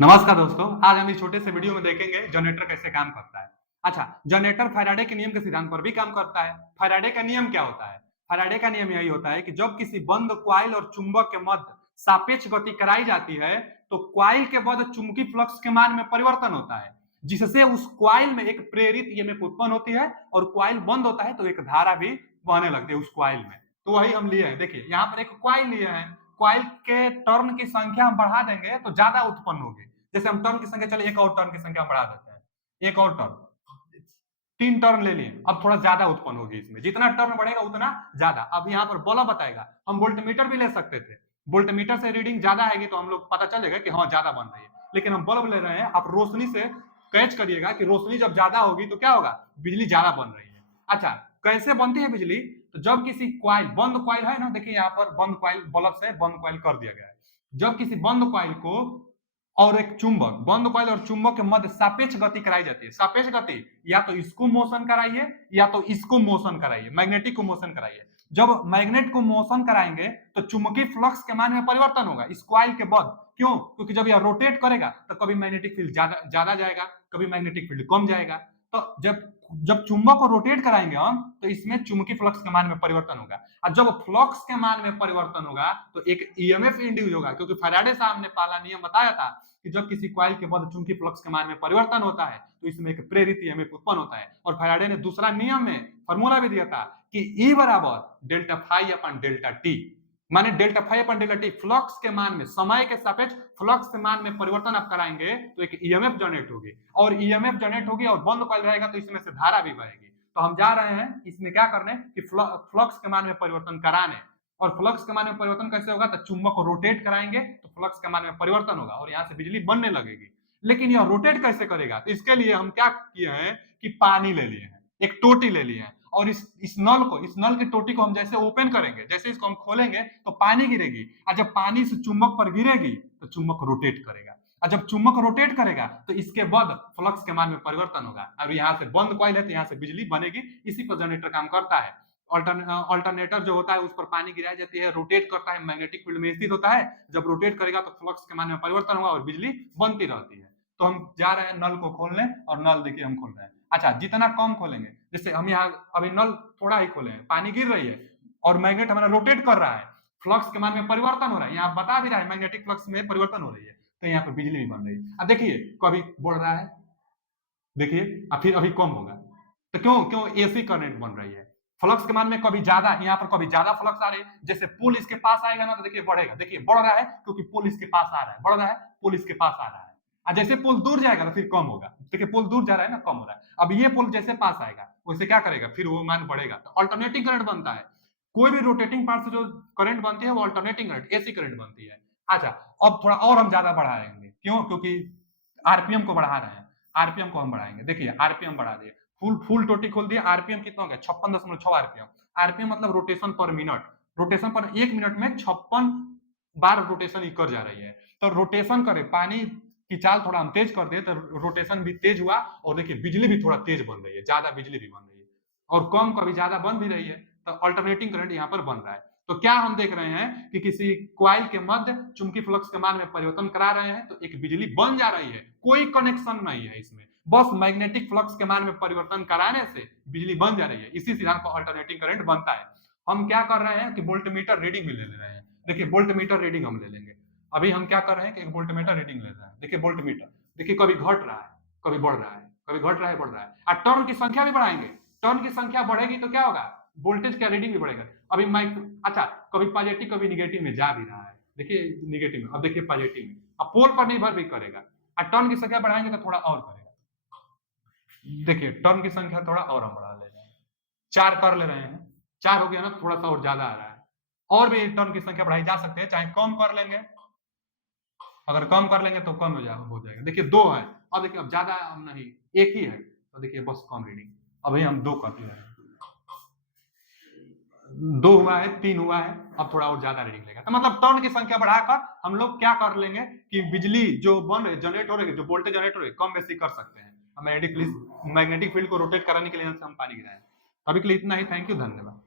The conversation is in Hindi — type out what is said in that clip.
नमस्कार दोस्तों, आज हम इस छोटे से वीडियो में देखेंगे जनरेटर कैसे काम करता है। अच्छा, जनरेटर फैराडे के नियम के सिद्धांत पर भी काम करता है। फैराडे का नियम क्या होता है? फैराडे का नियम यही होता है कि जब किसी बंद कॉइल और चुंबक के मध्य सापेक्ष गति कराई जाती है, तो कॉइल के बाद चुंबकीय फ्लक्स के मान में परिवर्तन होता है, जिससे उस कॉइल में एक प्रेरित ईएमएफ उत्पन्न होती है और कॉइल बंद होता है तो एक धारा भी बहने लगती है उस कॉइल में। तो वही हम लिए हैं। देखिए, यहाँ पर एक कॉइल लिए हैं। कॉइल के टर्न की संख्या हम बढ़ा देंगे तो ज्यादा उत्पन्न होगी। जैसे हम टर्न की संख्या, चलिए एक और टर्न की संख्या बढ़ा देते हैं। एक और टर्न, 3 टर्न ले लिए। अब थोड़ा ज्यादा उत्पन्न होगी इसमें, जितना टर्न बढ़ेगा उतना ज्यादा। अब यहाँ पर बल्ब बताएगा। हम वोल्टमीटर भी ले सकते थे। वोल्टमीटर से रीडिंग ज्यादा आएगी तो हम लोग पता चलेगा कि हाँ ज्यादा बन रही है, लेकिन हम बल्ब ले रहे हैं। आप रोशनी से कैच करिएगा कि रोशनी जब ज्यादा होगी तो क्या होगा, बिजली ज्यादा बन रही है। अच्छा, कैसे बनती है बिजली? तो जब किसी कॉइल, बंद कॉइल है ना, देखिए यहाँ पर बंद कॉइल, बल्ब से बंद कॉइल कर दिया गया है। जब किसी बंद कॉइल को और एक चुंबक, बंद कॉइल और चुंबक के मध्य सापेक्ष गति कराई जाती है। सापेक्ष गति या तो इसको मोशन कराइए या तो इसको मोशन कराइए, मैग्नेटिक को मोशन कराइए। जब मैग्नेट को मोशन कराएंगे तो चुंबकीय फ्लक्स के मान में परिवर्तन होगा इस कॉइल के बाद। क्यों? क्योंकि जब यह रोटेट करेगा तो कभी मैग्नेटिक फील्ड ज्यादा ज्यादा जाएगा, कभी मैग्नेटिक फील्ड कम जाएगा। तो जब जब चुंबक को रोटेट कराएंगे हम तो इसमें चुंबकीय फ्लक्स के मान में परिवर्तन होगा, और जब फ्लक्स के मान में परिवर्तन होगा तो एक ईएमएफ इंड्यूस होगा। क्योंकि फैराडे साहब ने पहला नियम बताया था कि जब किसी कॉइल के मध्य चुंबकीय फ्लक्स के मान में परिवर्तन होता है तो इसमें एक प्रेरित ईएमएफ उत्पन्न होता है। और फैराडे ने दूसरा नियम में फॉर्मूला भी दिया था कि E बराबर डेल्टा फाई अपन डेल्टा टी, माने डेल्टा फाई अपन डेल्टा टी, फ्लक्स के मान में, समय के सापेक्ष फ्लक्स के मान में परिवर्तन आप कराएंगे तो एक ईएमएफ जनरेट होगी, और ईएमएफ जनरेट होगी और बंद कॉइल रहेगा तो इसमें से धारा भी बहेगी। तो हम जा रहे हैं इसमें क्या करने कि फ्लक्स के मान में परिवर्तन कराने। और फ्लक्स के मान में परिवर्तन कैसे होगा? तो चुंबक को रोटेट कराएंगे तो फ्लक्स के मान में परिवर्तन होगा और यहाँ से बिजली बनने लगेगी। लेकिन यह रोटेट कैसे करेगा? तो इसके लिए हम क्या किए हैं कि पानी ले लिए हैं, एक टोटी ले लिए हैं, और इस नल की टोटी को हम जैसे ओपन करेंगे, जैसे इसको हम खोलेंगे तो पानी गिरेगी, और जब पानी से चुंबक पर गिरेगी तो चुंबक रोटेट करेगा, और जब चुंबक रोटेट करेगा तो इसके बाद फ्लक्स के मान में परिवर्तन होगा, और यहाँ से बंद कॉइल है तो यहाँ से बिजली बनेगी। इसी पर जनरेटर काम करता है। ऑल्टरनेटर जो होता है उस पर पानी गिराई जाती है, रोटेट करता है, मैग्नेटिक फील्ड में स्थित होता है। जब रोटेट करेगा तो फ्लक्स के मान में परिवर्तन होगा और बिजली बनती रहती है। तो हम जा रहे हैं नल को खोलने, और नल देखिए हम खोल रहे हैं। अच्छा, जितना कम खोलेंगे, जैसे हम यहाँ अभी नल थोड़ा ही खोले हैं, पानी गिर रही है और मैग्नेट हमारा रोटेट कर रहा है, फ्लक्स के मान में परिवर्तन हो रहा है, यहाँ बता भी रहा है मैग्नेटिक फ्लक्स में परिवर्तन हो रही है, तो यहाँ पर बिजली भी बन रही है। अब देखिए कभी बढ़ रहा है, देखिए, अब फिर अभी कम होगा। तो क्यों क्यों एसी करंट बन रही है। फ्लक्स के मान में कभी ज्यादा, यहाँ पर कभी ज्यादा फ्लक्स आ रही है, जैसे पुल इसके पास आएगा ना तो देखिए बढ़ेगा, देखिए बढ़ रहा है क्योंकि पुल इसके पास आ रहा है, बढ़ रहा है, पुल इसके पास आ रहा है। और जैसे पुल दूर जाएगा तो फिर कम होगा, देखिए पुल दूर जा रहा है ना, कम हो रहा है। अब ये पुल जैसे पास आएगा वैसे क्या करेगा, फिर वो मान बढ़ेगा, तो अल्टरनेटिंग करंट बनता है। कोई भी रोटेटिंग पार्ट से जो करंट बनती है वो अल्टरनेटिंग करंट, एसी करंट बनती है। अच्छा, अब थोड़ा और हम ज्यादा बढ़ाएंगे, क्यों? क्योंकि आरपीएम को बढ़ा रहे हैं, आरपीएम को हम बढ़ाएंगे। देखिए आरपीएम बढ़ा दिए, फुल फुल टोटी खोल दिया, आरपीएम कितना हो गया? 56.6 आरपीएम। आरपीएम मतलब रोटेशन पर मिनट, रोटेशन पर 1 मिनट में 56 बार रोटेशन कर जा रही है। तो रोटेशन करे, पानी की चाल थोड़ा हम तेज कर दे तो रोटेशन भी तेज हुआ, और देखिए बिजली भी थोड़ा तेज बन रही है, ज्यादा बिजली भी बन रही है, और कम कभी ज्यादा बन भी रही है। तो अल्टरनेटिंग करंट यहाँ पर बन रहा है। तो क्या हम देख रहे हैं कि किसी कॉइल के मध्य चुंबकीय फ्लक्स के मान में परिवर्तन करा रहे हैं तो एक बिजली बन जा रही है, कोई कनेक्शन नहीं है इसमें, बस मैग्नेटिक फ्लक्स के मान में परिवर्तन कराने से बिजली बन जा रही है। इसी सिद्धांत पर अल्टरनेटिंग करंट बनता है। हम क्या कर रहे हैं कि वोल्टमीटर रीडिंग भी ले रहे हैं। देखिए वोल्टमीटर रीडिंग हम ले लेंगे। अभी हम क्या कर रहे हैं कि एक वोल्टमीटर रीडिंग ले रहे हैं। देखिए वोल्टमीटर, देखिए कभी घट रहा है, कभी बढ़ रहा है, कभी घट रहा है, बढ़ रहा है, और टर्न की संख्या भी बढ़ाएंगे। टर्न की संख्या बढ़ेगी तो क्या होगा, वोल्टेज का रीडिंग भी बढ़ेगा। अभी माइक, अच्छा, कभी पॉजिटिव कभी निगेटिव में जा भी रहा है, देखिए निगेटिव में, अब देखिए पॉजिटिव में। अब पोल पर निर्भर भी करेगा, और टर्न की संख्या बढ़ाएंगे तो थोड़ा और करेगा। देखिए टर्न की संख्या थोड़ा और हम बढ़ा ले रहे हैं, 4 कर ले रहे हैं, 4 हो गया ना, थोड़ा सा और ज्यादा आ रहा है, और भी टर्न की संख्या बढ़ाई जा सकती है, चाहे कम कर लेंगे, अगर कम कर लेंगे तो कम हो जाएगा। देखिए 2 है, अब देखिए अब ज्यादा नहीं, एक ही है, तो देखिए बस कम रीडिंग। अभी हम 2 करते हैं, 2 हुआ है, 3 हुआ है, अब थोड़ा और ज्यादा रीडिंग लेगा। तो मतलब टर्न की संख्या बढ़ाकर हम लोग क्या कर लेंगे कि बिजली जो बन रही, जनरेट हो रही है, जो वोल्टेज जनरेट हो रही है, कम बेसी कर सकते हैं। मैग्नेटिक फील्ड को रोटेट कराने के लिए हम पानी गिराएं। अभी के लिए इतना ही, थैंक यू, धन्यवाद।